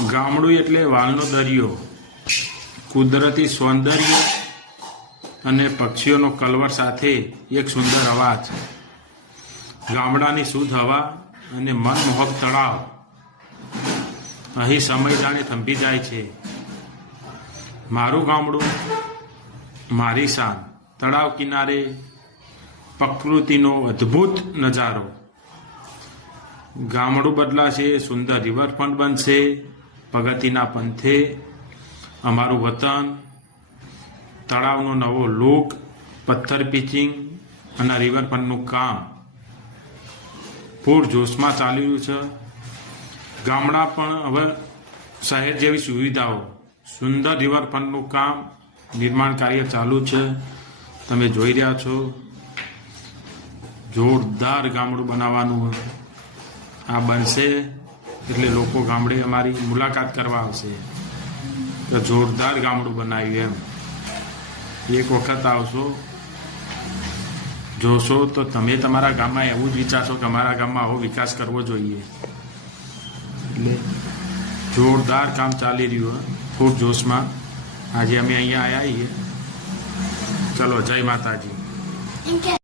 ગામડું એટલે વાલનો દરિયો, કુદરતી સૌંદર્ય અને પક્ષીઓનો કલવર સાથે એક સુંદર અવાજ, ગામડાની શુદ્ધ હવા અને મનમોહક તળાવ. અહીં સમય જાણે થંભી જાય છે. મારું ગામડું, મારી શાન. તળાવ કિનારે પ્રકૃતિનો અદ્ભુત નજારો. ગામડું બદલાશે, સુંદર રિવરફ્રન્ટ બનશે. પ્રગતિના પંથે અમારું વતન. તળાવનો નવો લુક, પથ્થર પિચિંગ અને રિવરફ્રન્ટનું કામ પૂર જોશમાં ચાલી રહ્યું છે. ગામડા પણ હવે શહેર જેવી સુવિધાઓ, સુંદર રિવરફ્રન્ટનું કામ, નિર્માણ કાર્ય ચાલુ છે. તમે જોઈ રહ્યા છો. જોરદાર ગામડું બનાવવાનું આ બનશે એટલે લોકો ગામડે અમારી મુલાકાત કરવા આવશે. તો જોરદાર ગામડું બનાવ્યું એમ. એક વખત આવશો, જોશો તો તમે તમારા ગામમાં એવું જ વિચારશો કે અમારા ગામમાં આવો વિકાસ કરવો જોઈએ. એટલે જોરદાર કામ ચાલી રહ્યું ખૂબ જોશમાં. આજે અમે અહીંયા આવ્યા છીએ. ચલો, જય માતાજી.